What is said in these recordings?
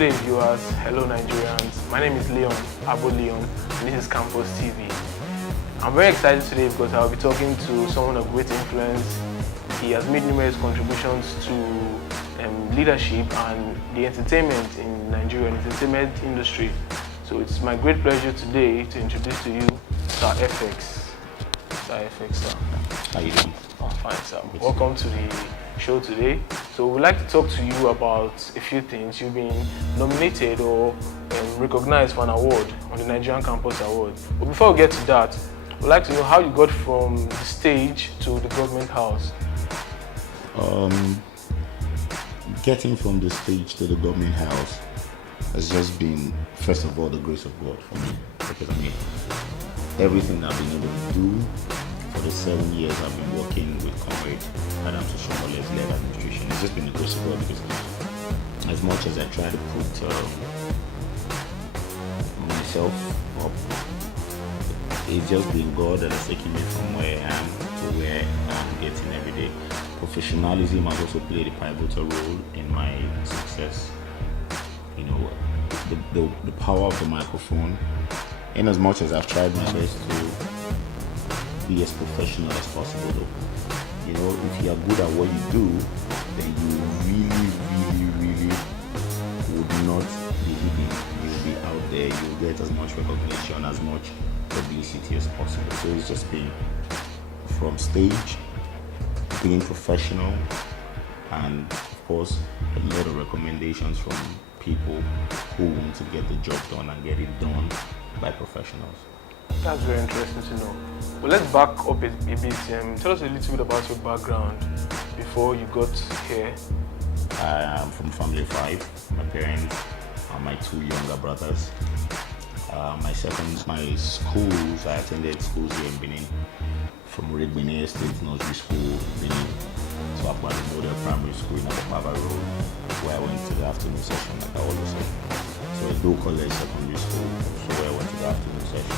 day viewers, hello Nigerians. My name is Leon, Abo Leon, and this is Campus TV. I'm very excited today because I'll be talking to someone of great influence. He has made numerous contributions to leadership and the entertainment in Nigeria, the entertainment industry. So it's my great pleasure today to introduce to you Sir Efex. Sir Efex, sir. How you doing? Oh, fine, sir. Welcome to the show today. So we'd like to talk to you about a few things. You've been nominated or recognized for an award on the Nigerian Campus Award. But before we get to that, we'd like to know how you got from the stage to the government house. Getting from the stage to the government house has just been, first of all, the grace of God for me. Because everything I've been able to do for the 7 years I've been working with Comrade Adam Sushomole's led administration, it's just been the grace of God. Because as much as I try to put myself up, it's just been God that has taken me from where I am to where I'm getting every day. Professionalism has also played a pivotal role in my success. You know, the power of the microphone. In as much as I've tried my best to be as professional as possible, though, you know, if you are good at what you do, then you really would not be hidden. You'll be out there. You'll get as much recognition, as much publicity as possible. So it's just been from stage, being professional, and of course a lot of recommendations from people who want to get the job done and get it done by professionals. That's very interesting to know. But let's back up a bit. Tell us a little bit about your background before you got here. I am from family of 5. My parents and my 2 younger brothers. My schools, I attended schools here in Benin. From Benin State Nursery School, Benin, to Akwari Model Primary School in Abapava Road, where I went to the afternoon session, like I always say. So Edo College Secondary School, so where I went to the afternoon session.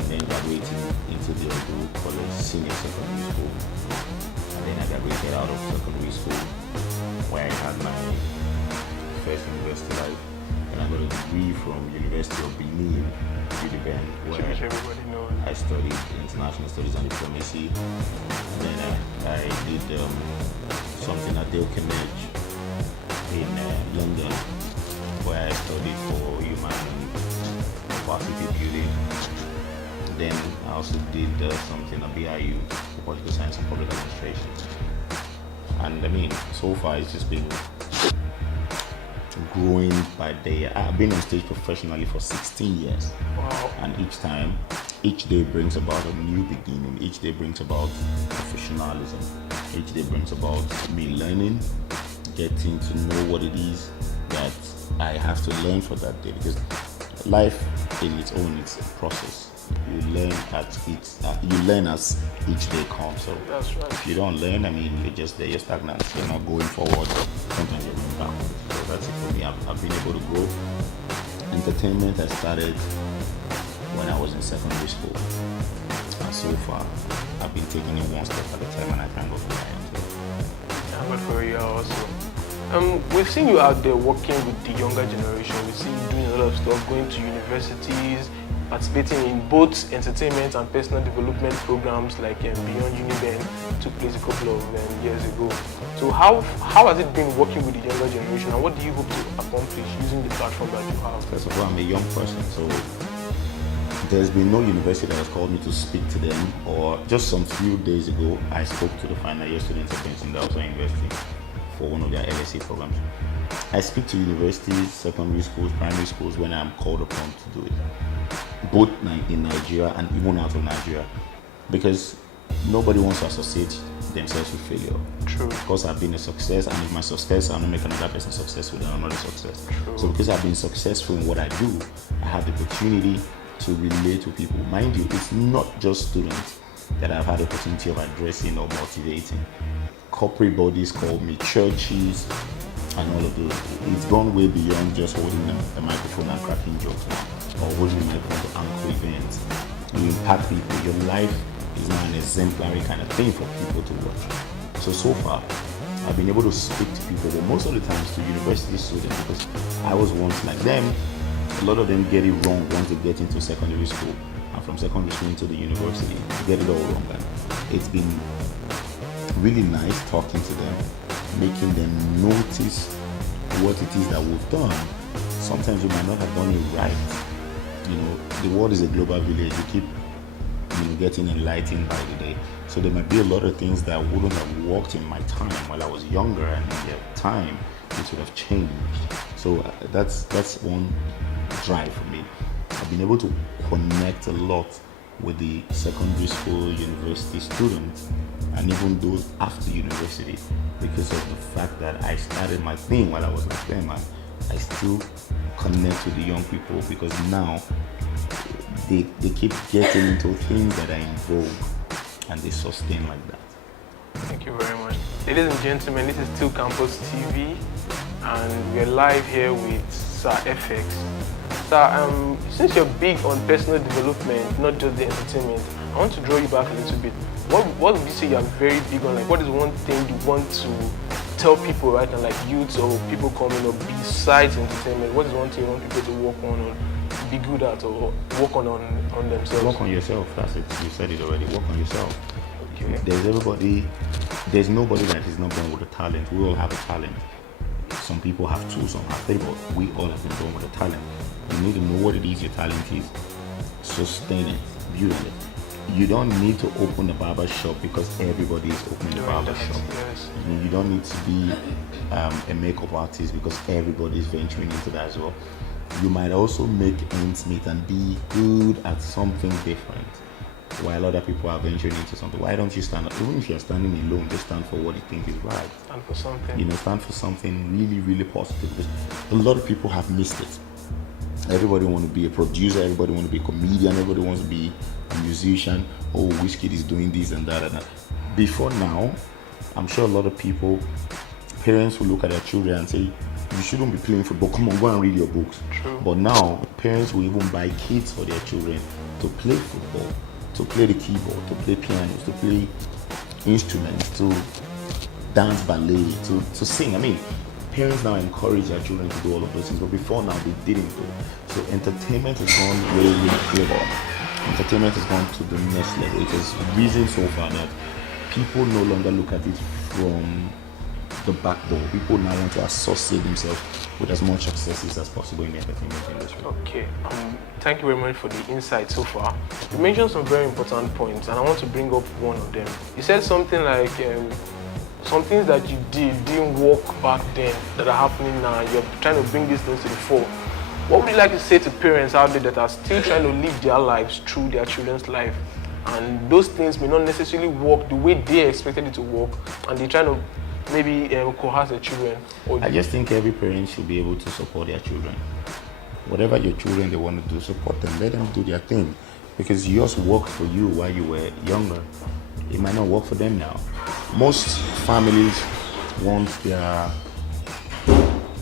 And then graduated into the Edo College Senior Secondary School. And then I graduated out of secondary school, where I had my first university life. And I got a degree from University of Benin, UDBN, where everybody knows. I studied international studies and diplomacy. And then I did something at Dale College in London, where I studied for human capacity building. Then I also did something at BIU for political science and public administration. And so far it's just been growing by day. I've been on stage professionally for 16 years. Wow. And each day brings about a new beginning. Each day brings about professionalism. Each day brings about me learning, getting to know what it is that I have to learn for that day. Because life in its own, it's a process. You learn as each day comes. So that's right. If you don't learn, you're just there, you're stagnant. You're not going forward. Sometimes you're going backwards. So that's it for me. I've been able to grow. Entertainment I started when I was in secondary school. And so far, I've been taking it one step at a time, and I thank God for that. Thank God for you also. We've seen you out there working with the younger generation. We've seen you doing a lot of stuff, going to universities, participating in both entertainment and personal development programs like Beyond Uniben took place a couple of years ago. So how has it been working with the younger generation, and what do you hope to accomplish using the platform that you have? First of all, I'm a young person, so there's been no university that has called me to speak to them. Or just some few days ago, I spoke to the final year students at Princeton University for one of their LSA programs. I speak to universities, secondary schools, primary schools when I'm called upon to do it, both in Nigeria and even out of Nigeria, because nobody wants to associate themselves with failure. True. Because I've been a success, and if my success, I'm not making another person successful, then I'm not a success. True. So because I've been successful in what I do, I have the opportunity to relate to people. Mind you, it's not just students that I've had the opportunity of addressing or motivating. Corporate bodies call me, churches, and all of those. It's gone way beyond just holding a microphone and cracking jokes now, or holding a microphone to anchor events. You impact people. Your life is now an exemplary kind of thing for people to watch. So far, I've been able to speak to people, but most of the times to university students, because I was once like them. A lot of them get it wrong once they get into secondary school, and from secondary school into the university, they get it all wrong. And it's been really nice talking to them, making them notice what it is that we've done. Sometimes we might not have done it right. The world is a global village. We keep getting enlightened by the day. So there might be a lot of things that wouldn't have worked in my time while I was younger, and in their time it would have changed. So that's one drive for me. I've been able to connect a lot with the secondary school, university students, and even those after university, because of the fact that I started my thing while I was like them, and I still connect with the young people because now they keep getting into things that are in vogue, and they sustain like that. Thank you very much. Ladies and gentlemen, this is still Campus TV, and we're live here with Sir Efex. Sir, since you're big on personal development, not just the entertainment, I want to draw you back a little bit. What would you say you're very big on? Like, what is one thing you want to tell people right now, like youths or people coming up, besides entertainment? What is one thing you want people to work on or be good at, or work on themselves? Work on yourself. That's it. You said it already. Work on yourself. Okay. There's nobody that is not born with a talent. We all have a talent. Some people have two, some have three, but we all have been born with a talent. You need to know what it is your talent is. Sustain it. Build it. You don't need to open a barber shop because everybody is opening a barber shop. Yes. You don't need to be a makeup artist because everybody is venturing into that as well. You might also make ends meet and be good at something different, while other people are venturing into something. Why don't you stand up? Even if you're standing alone, just stand for what you think is right. Stand for something. Stand for something really, really positive. Because a lot of people have missed it. Everybody wants to be a producer. Everybody wants to be a comedian. Everybody wants to be a musician. Oh, Wizkid is doing this and that and that. Before now, I'm sure a lot of people, parents will look at their children and say, you shouldn't be playing football. Come on, go and read your books. True. But now, parents will even buy kids for their children to play football, to play the keyboard, to play pianos, to play instruments, to dance ballet, to sing. I mean, parents now encourage their children to do all of those things, but before now they didn't do. So entertainment has gone way, way global. Entertainment has gone to the next level. It has risen so far that people no longer look at it from the back door. People now want to associate themselves with as much successes as possible in the entertainment industry. Okay, thank you very much for the insight so far. You mentioned some very important points, and I want to bring up one of them. You said something like some things that you didn't work back then that are happening now. You're trying to bring these things to the fore. What would you like to say to parents out there that are still trying to live their lives through their children's life, and those things may not necessarily work the way they expected it to work, and they're trying to maybe coerce their children? I just think every parent should be able to support their children. Whatever your children they want to do, support them. Let them do their thing, because yours worked for you while you were younger. It might not work for them now. Most families want their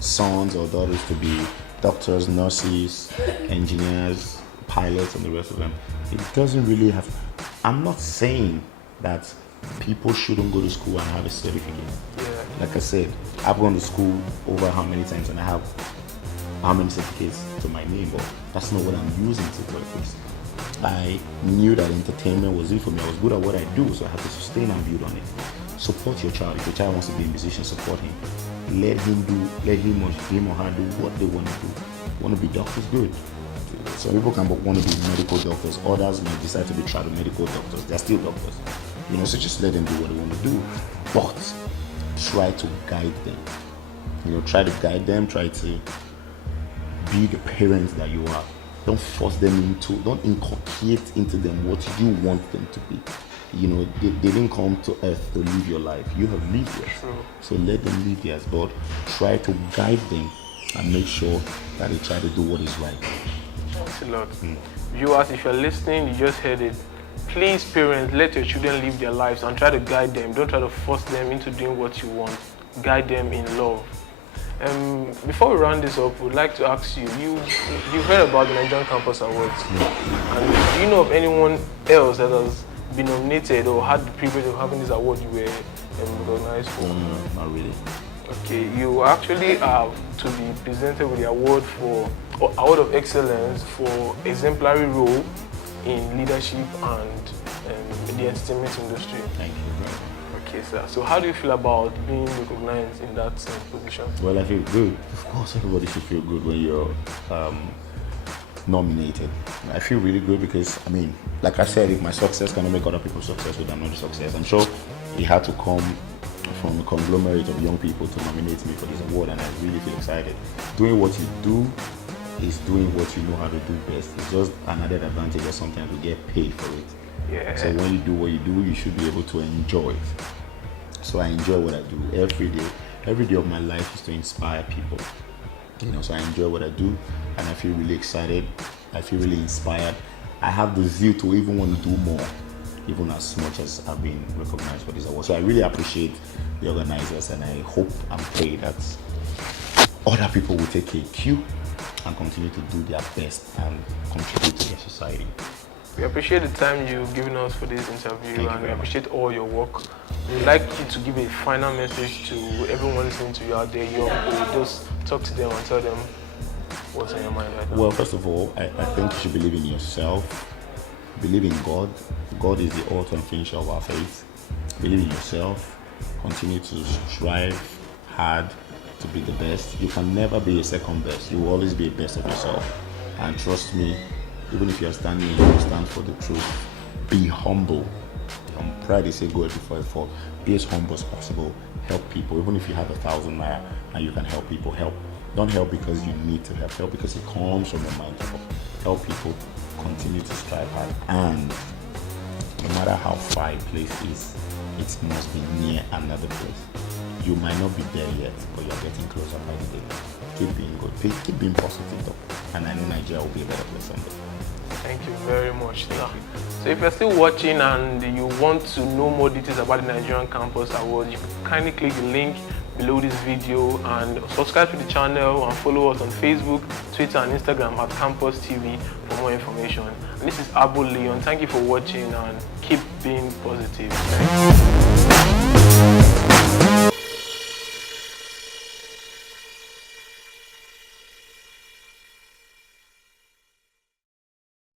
sons or daughters to be doctors, nurses, engineers, pilots, and the rest of them. It doesn't really have. I'm not saying that people shouldn't go to school and have a certificate. Yeah. Like I said, I've gone to school over how many times, and I have how many certificates to my name, but that's not what I'm using to practice. I knew that entertainment was it for me. I was good at what I do, so I had to sustain and build on it. Support your child. If your child wants to be a musician, support him. Let him or her do what they want to do. Want to be doctors, good. Some people can want to be medical doctors. Others may decide to be medical doctors. They're still doctors. So just let them do what they want to do. But try to guide them. Try to guide them. Try to be the parents that you are. Don't force them don't inculcate into them what you want them to be. They didn't come to earth to live your life. You have lived yours. True. So let them live theirs, but try to guide them and make sure that they try to do what is right. Thanks a lot. Viewers, if you're listening, you just heard it. Please, parents, let your children live their lives and try to guide them. Don't try to force them into doing what you want. Guide them in love. Before we round this up, we'd like to ask you, you've heard about the Nigerian Campus Awards. And do you know of anyone else that has been nominated or had the privilege of having this award you were recognized for? No, not really. Okay, you actually have to be presented with the award for award of excellence for exemplary role in leadership and the entertainment industry. Thank you very much. Okay, sir. So how do you feel about being recognized in that position? Well, I feel good. Of course, everybody should feel good when you're nominated. I feel really good because, I mean, like I said, if my success cannot make other people's success with another success, I'm sure it had to come from a conglomerate of young people to nominate me for this award, and I really feel excited. Doing what you do is doing what you know how to do best. It's just an added advantage or sometimes we get paid for it. Yeah. So when you do what you do, you should be able to enjoy it. So I enjoy what I do every day. Every day of my life is to inspire people. So I enjoy what I do, and I feel really excited. I feel really inspired. I have the zeal to even want to do more, even as much as I've been recognized for this award. So I really appreciate the organizers, and I hope and pray that other people will take a cue and continue to do their best and contribute to their society. We appreciate the time you've given us for this interview, and we appreciate all your work. We'd like you to give a final message to everyone listening to you out there, young people. Just talk to them and tell them what's on your mind right now. Well, first of all, I think you should believe in yourself. Believe in God. God is the author and finisher of our faith. Believe in yourself. Continue to strive hard to be the best. You can never be a second best. You will always be a best of yourself. And trust me, even if you are standing and you stand for the truth, be humble. Pride is a goal before a fall. Be as humble as possible. Help people. Even if you have 1,000 naira and you can help people, help. Don't help because you need to help. Help because it comes from your mind. Help people. Continue to strive hard. And no matter how far a place is, it must be near another place. You might not be there yet, but you're getting closer by the day. Keep being good. Keep being positive though. And I know Nigeria will be a better place someday. Thank you very much, sir. So if you're still watching and you want to know more details about the Nigerian Campus Award, you can kindly click the link below this video and subscribe to the channel and follow us on Facebook, Twitter and Instagram at KampusTV for more information. And this is Abu Leon. Thank you for watching and keep being positive.